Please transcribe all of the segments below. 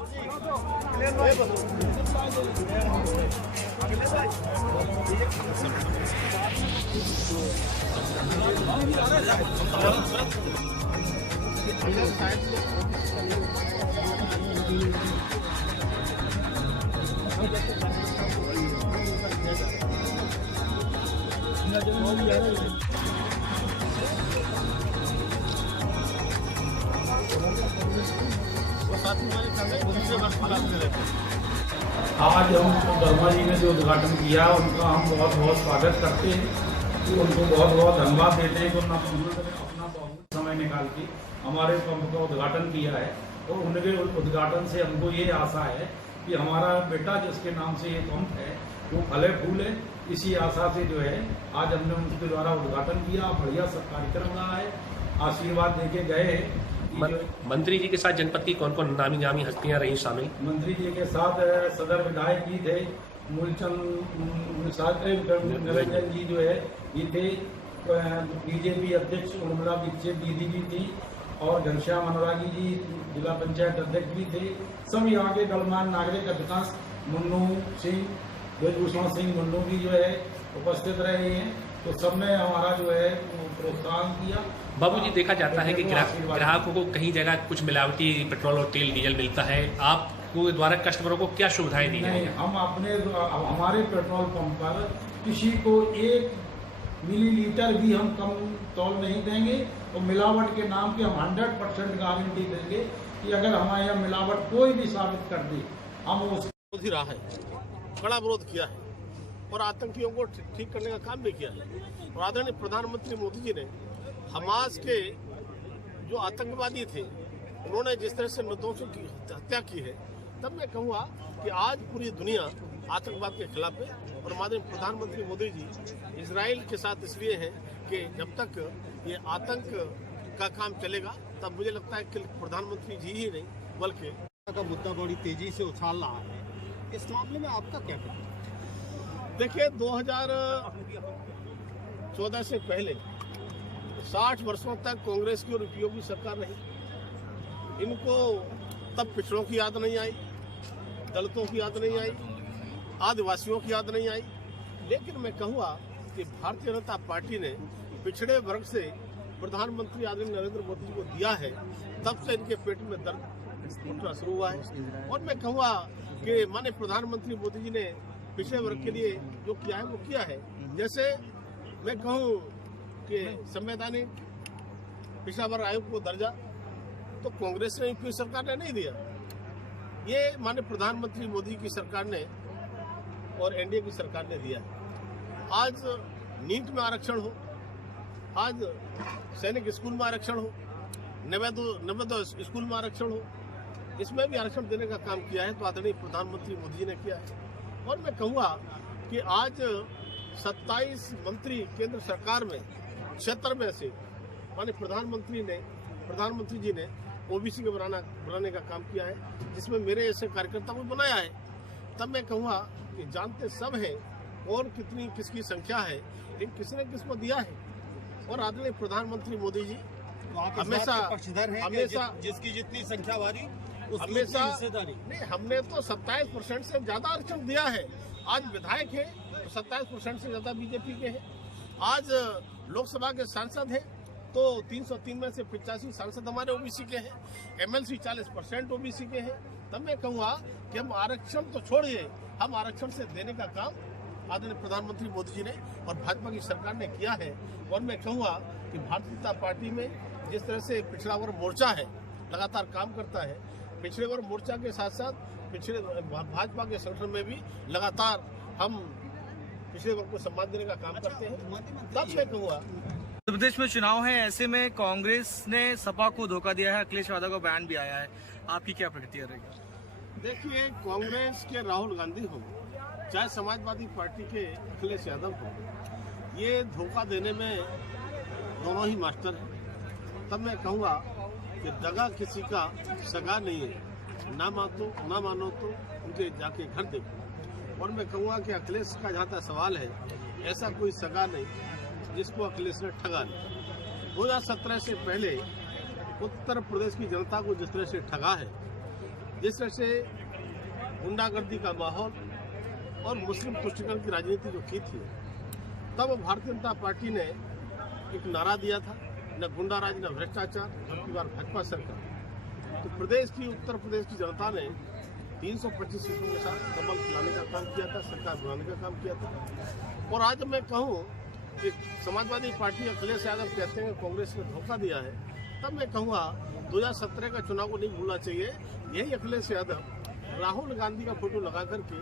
आज हम वर्मा जी ने जो उद्घाटन किया उनका हम बहुत बहुत स्वागत करते हैं कि उनको बहुत बहुत धन्यवाद देते हैं कि उन्होंने अपना बहुत समय निकाल के हमारे पंप का उद्घाटन किया है। और उनके उद्घाटन से हमको ये आशा है कि हमारा बेटा जिसके नाम से ये पंप है वो फले फूले। इसी आशा से जो है आज हमने उनके द्वारा उद्घाटन किया। बढ़िया सब कार्यक्रम रहा है, आशीर्वाद देके गए। मंत्री जी के साथ जनपद की कौन कौन नामी नामी हस्तियां रही शामिल? मंत्री जी के साथ सदर विधायक जी थे, मूलचंद निरंजन जी जो है ये थे, बीजेपी अध्यक्ष उर्मिला दीक्षित दीदी भी थी और घनश्याम अनुरागी जी जिला पंचायत अध्यक्ष भी थे। सब यहाँ के गणमान्य नागरिक अधिकांश मुन्नू सिंह, ब्रजभूषण सिंह मुन्नू भी जो है उपस्थित रहे हैं। तो सबने हमारा जो है प्रोत्साहन किया। बाबूजी, देखा जाता है कि ग्राहकों को कहीं जगह कुछ मिलावटी पेट्रोल और तेल डीजल मिलता है, आपको द्वारा कस्टमरों को क्या सुविधाएं दी जाएंगी? हम हमारे पेट्रोल पंप पर किसी को 1 मिलीलीटर भी हम कम तौल नहीं देंगे और मिलावट के नाम की हम 100% गारंटी देंगे कि अगर हमारे यहाँ मिलावट कोई भी साबित कर दी हम उसको विरोध रहा है, कड़ा विरोध किया है और आतंकियों को ठीक करने का काम भी किया है। और आदरणीय प्रधानमंत्री मोदी जी ने हमास के जो आतंकवादी थे उन्होंने जिस तरह से निर्दोषों की हत्या की है, तब मैं कहूँगा कि आज पूरी दुनिया आतंकवाद के खिलाफ है। और माननीय प्रधानमंत्री मोदी जी इजराइल के साथ इसलिए हैं कि जब तक ये आतंक का काम चलेगा तब मुझे लगता है कि प्रधानमंत्री जी ही नहीं बल्कि का मुद्दा बड़ी तेजी से उछाल रहा है। इस मामले में आपका क्या कहना है? देखिए, 2014 से पहले 60 वर्षों तक कांग्रेस की और यूपीओ की सरकार रही। इनको तब पिछड़ों की याद नहीं आई, दलितों की याद नहीं आई, आदिवासियों की याद नहीं आई। लेकिन मैं कहूँगा कि भारतीय जनता पार्टी ने पिछड़े वर्ग से प्रधानमंत्री आदरणीय नरेंद्र मोदी जी को दिया है, तब से इनके पेट में दर्द उठना शुरू हुआ है। और मैं कहूँगा कि माननीय प्रधानमंत्री मोदी जी ने पिछड़े वर्ग के लिए जो किया है वो किया है। जैसे मैं कहूँ कि संवैधानिक पिछड़ा वर्ग आयोग को दर्जा तो कांग्रेस ने, यूपीए सरकार ने नहीं दिया, ये माननीय प्रधानमंत्री मोदी की सरकार ने और एनडीए की सरकार ने दिया है। आज नीट में आरक्षण हो, आज सैनिक स्कूल में आरक्षण हो, नवोदय स्कूल में आरक्षण हो, इसमें भी आरक्षण देने का काम किया है तो आदरणीय प्रधानमंत्री मोदी जी ने किया है। और मैं कहूँगा कि आज 27 मंत्री केंद्र सरकार में 76 में से माननीय प्रधानमंत्री जी ने ओबीसी को बनाने का काम किया है, जिसमें मेरे ऐसे कार्यकर्ता को बनाया है। तब मैं कहूँगा कि जानते सब हैं और कितनी किसकी संख्या है, लेकिन किसी ने किसको दिया है। और आदरणीय प्रधानमंत्री मोदी जी हमेशा जिसकी जितनी संख्या वाली हमेशा नहीं, हमने तो 27% से ज्यादा आरक्षण दिया है। आज विधायक है तो 27% से ज्यादा बीजेपी के हैं। आज लोकसभा के सांसद हैं तो 303 में से 85 सांसद हमारे ओबीसी के हैं, एमएलसी 40% ओबीसी के हैं। तब मैं कहूँगा कि हम आरक्षण तो छोड़िए, हम आरक्षण से देने का काम आदरणीय प्रधानमंत्री मोदी जी ने और भाजपा की सरकार ने किया है। और मैं कहूँगा कि भारतीय जनता पार्टी में जिस तरह से पिछड़ा वर्ग मोर्चा है लगातार काम करता है, पिछड़े वर्ग मोर्चा के साथ साथ पिछड़े भाजपा के संगठन में भी लगातार हम पिछड़े वर्ग को सम्मान देने का काम करते हैं। तब मैं कहूँगा उत्तर प्रदेश में चुनाव है, ऐसे में कांग्रेस ने सपा को धोखा दिया है, अखिलेश यादव का बयान भी आया है, आपकी क्या प्रतिक्रिया रहेगी? देखिए, कांग्रेस के राहुल गांधी हो चाहे समाजवादी पार्टी के अखिलेश यादव हो, ये धोखा देने में दोनों ही मास्टर हैं। तब मैं कहूँगा कि दगा किसी का सगा नहीं है, ना मानो तो उनके जाके घर देखो। और मैं कहूँगा कि अखिलेश का जहाँ तक सवाल है, ऐसा कोई सगा नहीं जिसको अखिलेश ने ठगा नहीं। 2017 से पहले उत्तर प्रदेश की जनता को जिस तरह से ठगा है, जिस तरह से गुंडागर्दी का माहौल और मुस्लिम तुष्टीकरण की राजनीति जो की थी, तब भारतीय जनता पार्टी ने एक नारा दिया था, न गुंडाराज न भ्रष्टाचार, अब की बार भाजपा सरकार। तो प्रदेश की, उत्तर प्रदेश की जनता ने 325 सीटों के साथ कमल खिलाने का काम किया था, सरकार बनाने का काम किया था। और आज मैं कहूँ कि समाजवादी पार्टी अखिलेश यादव कहते हैं कांग्रेस ने धोखा दिया है, तब मैं कहूँगा 2017 का चुनाव को नहीं भूलना चाहिए। यही अखिलेश यादव राहुल गांधी का फोटो लगा करके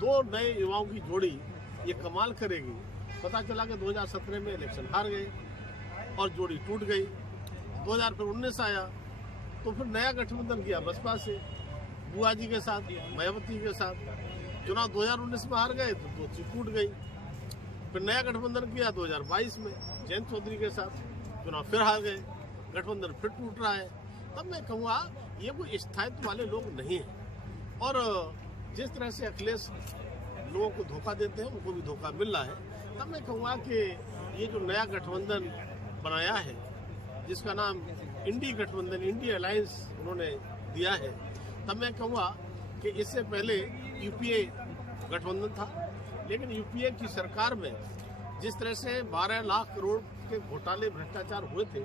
2 नए युवाओं की जोड़ी ये कमाल करेगी। पता चला कि 2017 में इलेक्शन हार गए और जोड़ी टूट गई। 2019 आया तो फिर नया गठबंधन किया बसपा से, बुआ जी के साथ, मायावती के साथ। चुनाव 2019 में हार गए तो दोस्ती टूट गई। फिर नया गठबंधन किया 2022 में जयंत चौधरी के साथ, चुनाव फिर हार गए, गठबंधन फिर टूट रहा है। तब मैं कहूँगा ये कोई स्थायित्व वाले लोग नहीं हैं। और जिस तरह से अखिलेश लोगों को धोखा देते हैं, उनको भी धोखा मिल रहा है। तब मैं कहूँगा कि ये जो नया गठबंधन बनाया है, जिसका नाम इंडी गठबंधन, इंडी अलायंस उन्होंने दिया है, तब मैं कहूँगा कि इससे पहले यूपीए गठबंधन था। लेकिन यूपीए की सरकार में जिस तरह से 12 लाख करोड़ के घोटाले भ्रष्टाचार हुए थे,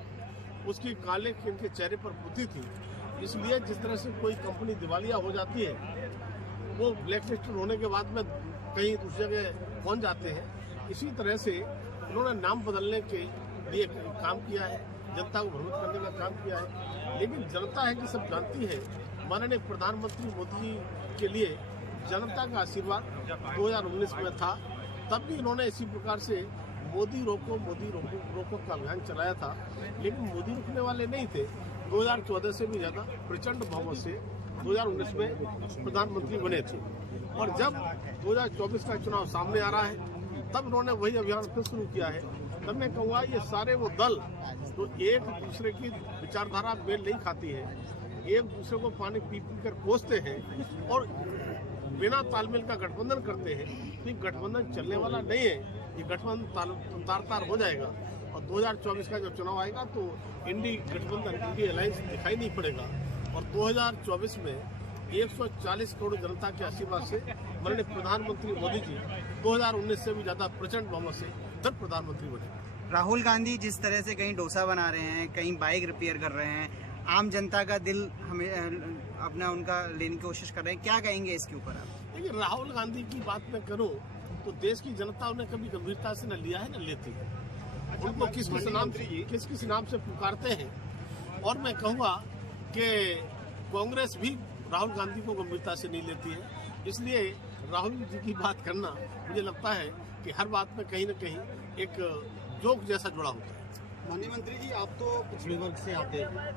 उसकी काले इनके चेहरे पर पुती थी। इसलिए जिस तरह से कोई कंपनी दिवालिया हो जाती है, वो ब्लैकलिस्टेड होने के बाद में कहीं दूसरी जगह पहुंच जाते हैं, इसी तरह से उन्होंने नाम बदलने के लिए काम किया है, जनता को भ्रमित करने का काम किया है। लेकिन जनता है कि सब जानती है, माननीय प्रधानमंत्री मोदी जी के लिए जनता का आशीर्वाद 2019 में था। तब भी इन्होंने इसी प्रकार से मोदी रोको का अभियान चलाया था। लेकिन मोदी रुकने वाले नहीं थे। 2014 से भी ज़्यादा प्रचंड बहुमत से 2019 में प्रधानमंत्री बने थे। और जब 2024 का चुनाव सामने आ रहा है, तब उन्होंने वही अभियान फिर शुरू किया है। तब मैं कहूँगा ये सारे वो दल जो एक दूसरे की विचारधारा मेल नहीं खाती है, एक दूसरे को पानी पी कर कोसते हैं और बिना तालमेल का गठबंधन करते हैं, तो ये गठबंधन चलने वाला नहीं है। ये गठबंधन तार हो जाएगा और 2024 का जब चुनाव आएगा तो इंडी गठबंधन, इंडी अलायंस दिखाई नहीं पड़ेगा। और 2024 में 140 करोड़ जनता के आशीर्वाद से माननीय प्रधानमंत्री मोदी जी 2019 से भी ज्यादा प्रचंड बहुमत से फिर प्रधानमंत्री बने। राहुल गांधी जिस तरह से कहीं डोसा बना रहे हैं, कहीं बाइक रिपेयर कर रहे हैं, आम जनता का दिल हमें अपना उनका लेने की कोशिश कर रहे हैं, क्या कहेंगे इसके ऊपर आप? देखिए, राहुल गांधी की बात मैं करूं तो देश की जनता उन्हें कभी गंभीरता से न लिया है न लेती है। उनको किस किस नाम से पुकारते हैं। और मैं कहूँगा कि कांग्रेस भी राहुल गांधी को गंभीरता से नहीं लेती है। इसलिए राहुल जी की बात करना मुझे लगता है कि हर बात में कहीं न कहीं एक जोक जैसा जुड़ा होता है। माननीय मंत्री जी, आप तो पिछड़े वर्ग से आते हैं,